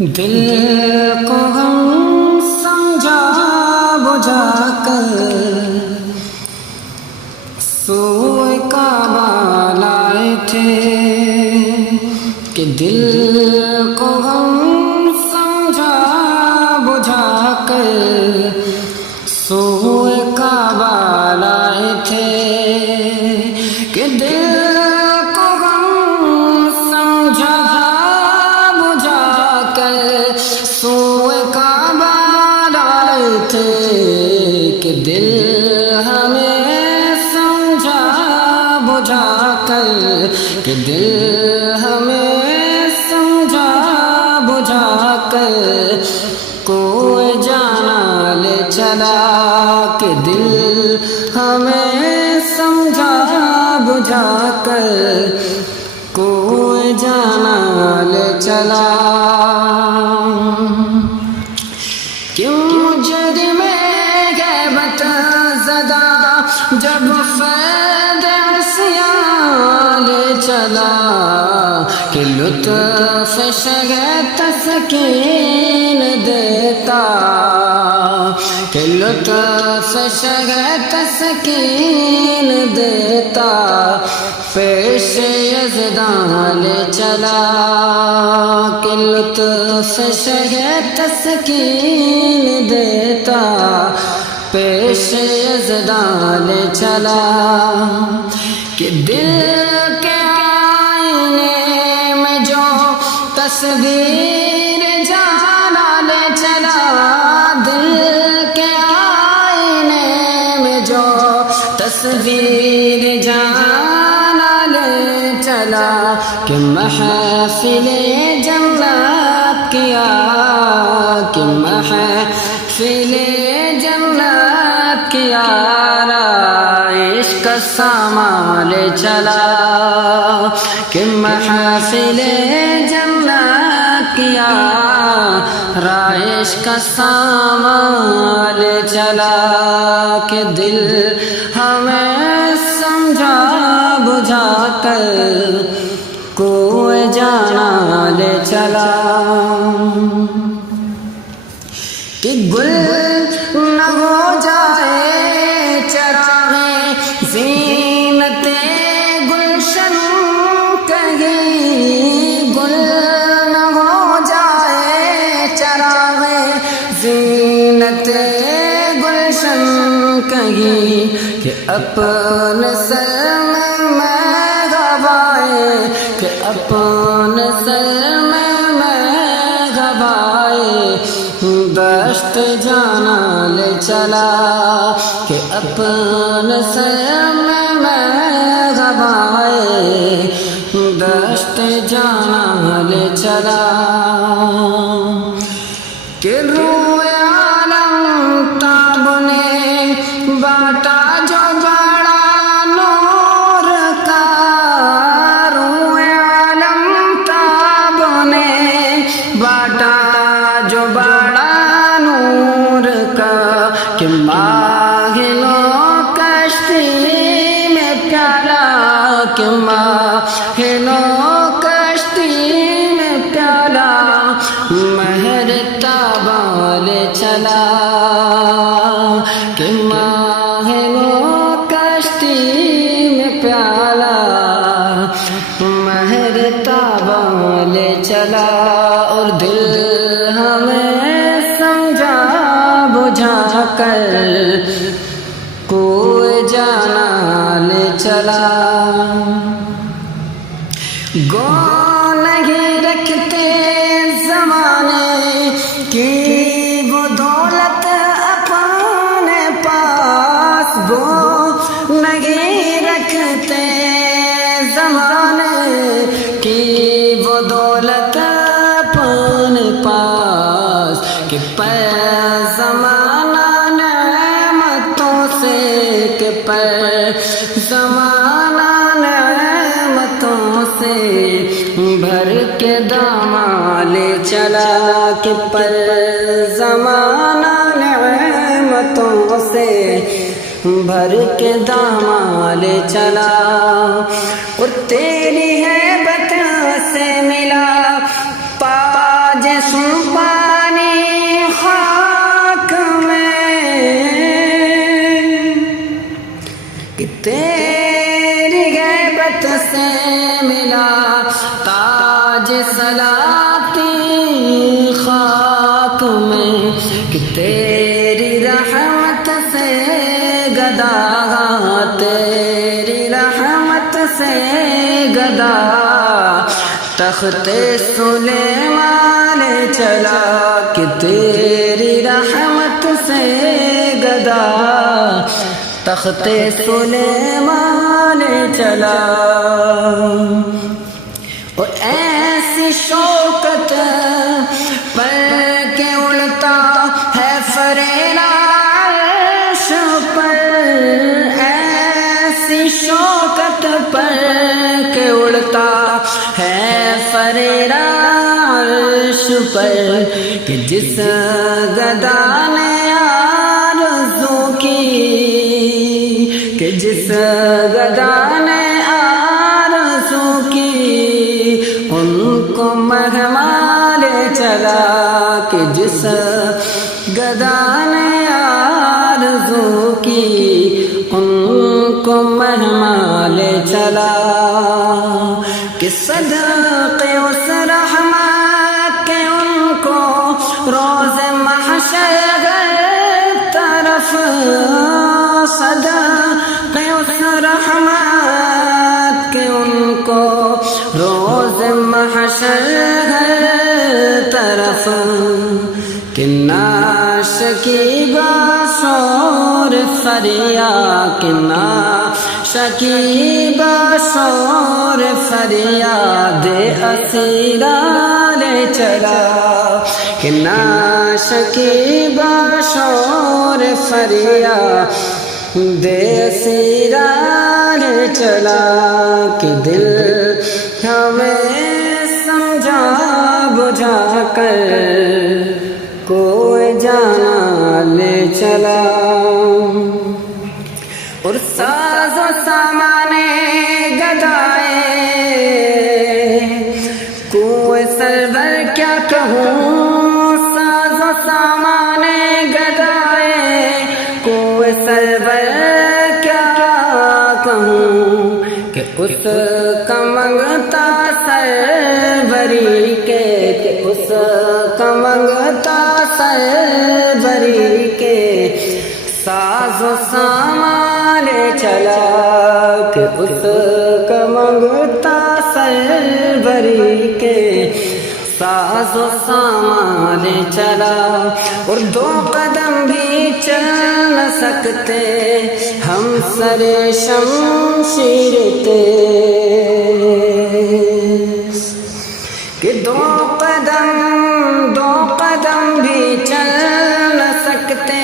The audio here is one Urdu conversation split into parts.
دل کو ہم سمجھا بجھا کر سوئے کعبہ لائے تھے کہ دل کو ہم سمجھا بجھا کر سوئے کعبہ لائے تھے کہ دل کو ہم سمجھا بجھا کر سوئے کعبہ لائے تھے کہ دل ہمیں سمجھا بجھا کر کہ دل ہمیں سمجھا بجھا کر کوئی جانا لے چلا کہ دل ہمیں سمجھا بجھا کر کوئی جانا لے چلا کیوں مجرم غیبت زدہ جب فیض عصیان لے چلا کہ لطف شگے تسکین دیتا کہ لطف شگے تسکین دیتا پیش یزدان لے چلا کہ لطف شگے تسکین دیتا پیش یزدان لے چلا کہ دل کے آئینے میں جو تصویر جانا لے چلا دل کے آئینے میں جو تصویر جانا لے چلا کہ محفل جنت کیا کہ محفل جنت کیا عشق کا سامان لے چلا کہ محفل جنت کیا عشق کا سامان لے چلا کہ دل ہمیں سمجھا بجھا کر کوئی جانا لے چلا کہ گل نہ ہو جائے چراغ زینت گلشن کہیں گل نہ ہو جائے چراغ زینت گلشن کہیں کہ اپنے سر میں گوائے کہ اپنے سر میں گوائے دشت جانا لے چلا کہ اپنے سر میں گوائے دشت جانا لے چلا کہ روئے عالم تاب نے باٹا جو بڑا نور کا روئے عالم تاب نے باٹا جو بڑا نور کا کہ ماہلوں کشتی میں پیالا کہ ماہلوں کشتی میں پیالا مہر تابا لے چلا کہ ماہلوں کشتی میں پیالا مہر تابا لے چلا اور دل ہمیں سمجھا بجھا کر کوئی جانا لے چلا گو نہیں رکھتے زمانے کی وہ دولت اپنے پاس گو نہیں رکھتے زمانے کی وہ دولت اپنے پاس کہ پہ زمانہ نعمتوں سے کہ پہ زمانہ نعمتوں سے بھر کے داماں لے چلا کہ پر زمانہ نعمتوں سے بھر کے داماں لے چلا اور تیری ہے بت سے ملا پاج سن پانی خاک میں کہ تیری غیبت سے ملا تاج سلاطین خاک میں کہ تیری رحمت سے گدا تیری رحمت سے گدا تخت سلیمان چلا کہ تیری رحمت سے گدا تخت سلیمان چلا اور ایسی شوکت پر کے اڑتا ہے فریلا عرش پر ایسی شوکت پر کے اڑتا ہے فریلا عرش پر کہ جس گدا نے آرزو کی کہ جس گدا نے آرزو کی ان کو مہمان چلا کہ جس گدا نے آرزو کی ان کو مہمان چلا کہ صدقے اس رحمت کے ان کو روز محشر طرف صدقے اس رحمت کے ان کو روز محشر طرف کہ ناشکیبہ شور فریاد کہ ناشکیبہ شور فریاد اسیران چلا کہ ناشکیبہ شور فریاد اسیران چلا کہ دل ہمیں سمجھا بجھا کر کوئی جانا لے چلا اور ساز و سامان گدائے کوئی سرور کیا کہوں ساز و سامان گدائے کوئی سرور کیا کہوں کہ اس کا منگتا سروری کے کہ اس کا منگتا سروری کے ساز و سامان چلا کہ اس کا منگتا سروری کے ساز و سامان چلا اور دو قدم بھی چل نہ سکتے ہم سر شمشیر تیز کہ دو قدم بھی چل نہ سکتے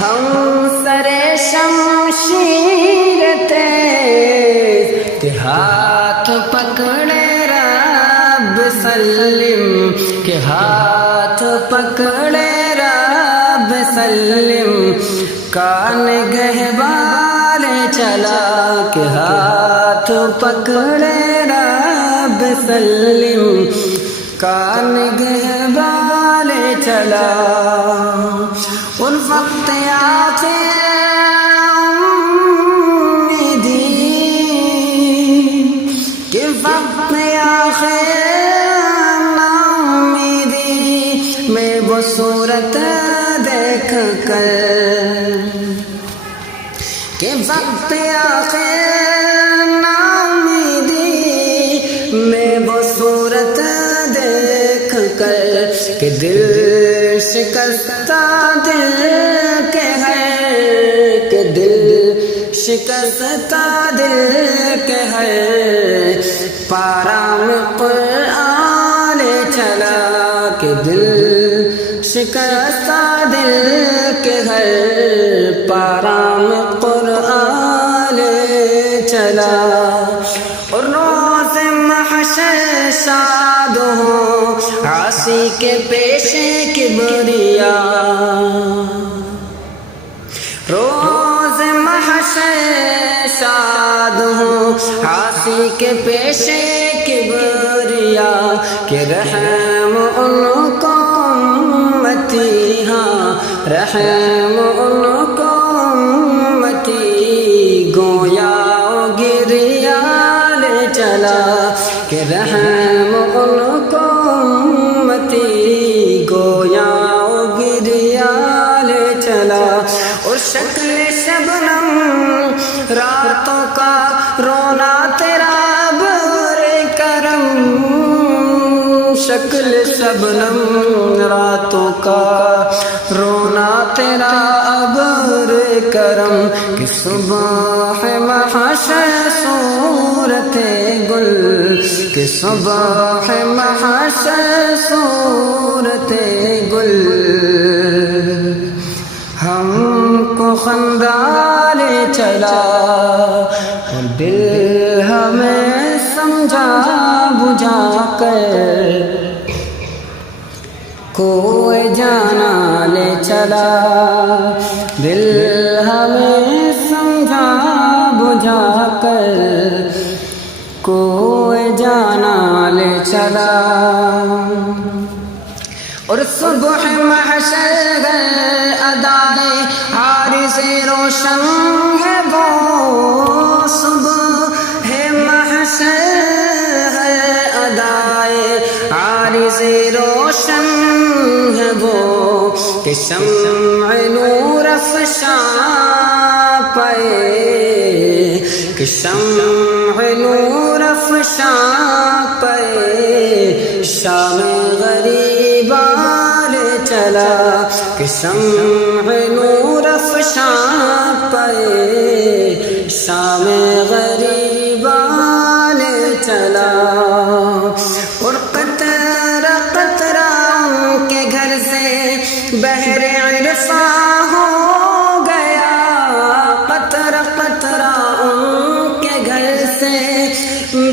ہم سر شمشیر تیز کہ ہاتھ پکڑے رب سلم کہ ہاتھ پکڑے رب سلم کان گہوار چلا کہ ہاتھ پکڑے رب سلم کان گہوار چلا ان وقت آتے امیدی کہ وقت آخر امیدی میں وہ صورت دیکھ کر کہ وقت آخر امیدی میں وہ صورت دیکھ کر کہ دل شکستہ دل کے ہے کہ دل شکستہ دل کے ہے پارا میں قرآن چلا کہ دل شکستہ دل کے ہے پارا میں قرآن چلا اور روز محشر شاد ہو عاصی کے پیش کبریا روز محشر شاد ہوں عاصی کے پیش کبریا کہ رحم ان کو امتی، ہاں رحم ان کو امتی، گویا گریا لے چلا کہ رحم ان کو امتی، گویا گریا لے چلا۔ اور شکل شبنم راتوں کا رونا تیرا ابر کرم، شکل شبنم راتوں کا رونا تیرا ابر کرم، کہ صبح محشر صورت گل، کہ صبح محشر صورت گل، ہم کو خندہ لے چلا اور دل ہمیں سمجھا بجھا کر کوئے جانا لے چلا، دل ہمیں سمجھا بجھا کر کوئے جانا لے چلا۔ اور صبح محشر ادائے عارض روشن ہے وہ، صبح محشر ادائے عارض روشن ہے وہ، کہ شمع نور افشاں پائے، کہ شمع نور افشاں پائے، شام غریباں لے چلا، کہ شمع نور افشاں پائے، شام غریباں لے چلا۔ اور قطرہ قطرہ ان کے گھر سے بحر عرفاں ہو گیا، قطرہ قطرہ ان کے گھر سے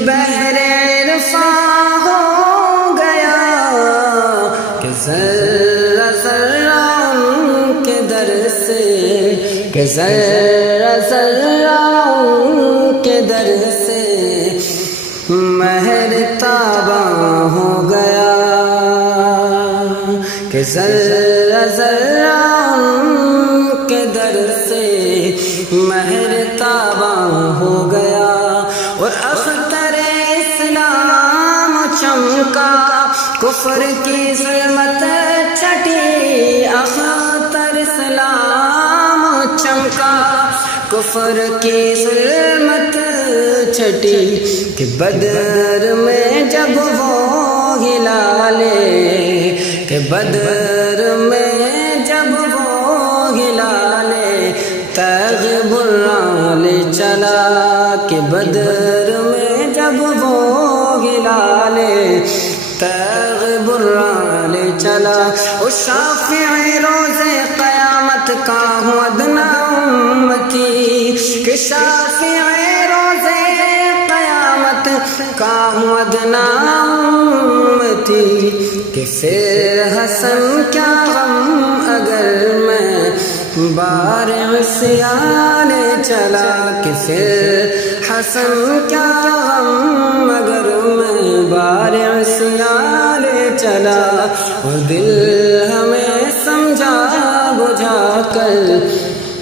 بحر عرفاں ہو گیا، کہ ذرہ ذرہ ان کے در سے، کہ ذرہ ذرہ ان کے در سے مہر تاباں ہو گیا، کہ ذرہ ذرہ ان کے در سے مہر تاباں ہو گیا۔ اور اختر اسلام چمکا کفر کی ظلمت چھٹی، اختر اسلام چمکا کفر کی ظلمت چھٹی، کہ بدر میں جب وہ ہلالے، کہ بدر میں جب وہ ہلالے تغبراں لے چلا، کہ بدر میں جب وہ ہلالے تغبراں لے چلا۔ اور شافعی روز قیامت کا ہوں ادنا امتی، کہ شافعی روز قیامت کا ہوں ادنا امتی، کہ پھر حسن کیا غم اگر میں بار عصیان چلا، کہ پھر حسن کیا غم اگر میں بار عصیان چلا۔ اور دل ہمیں سمجھا بجھا کر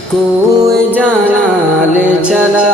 کوئی جانا لے چلا۔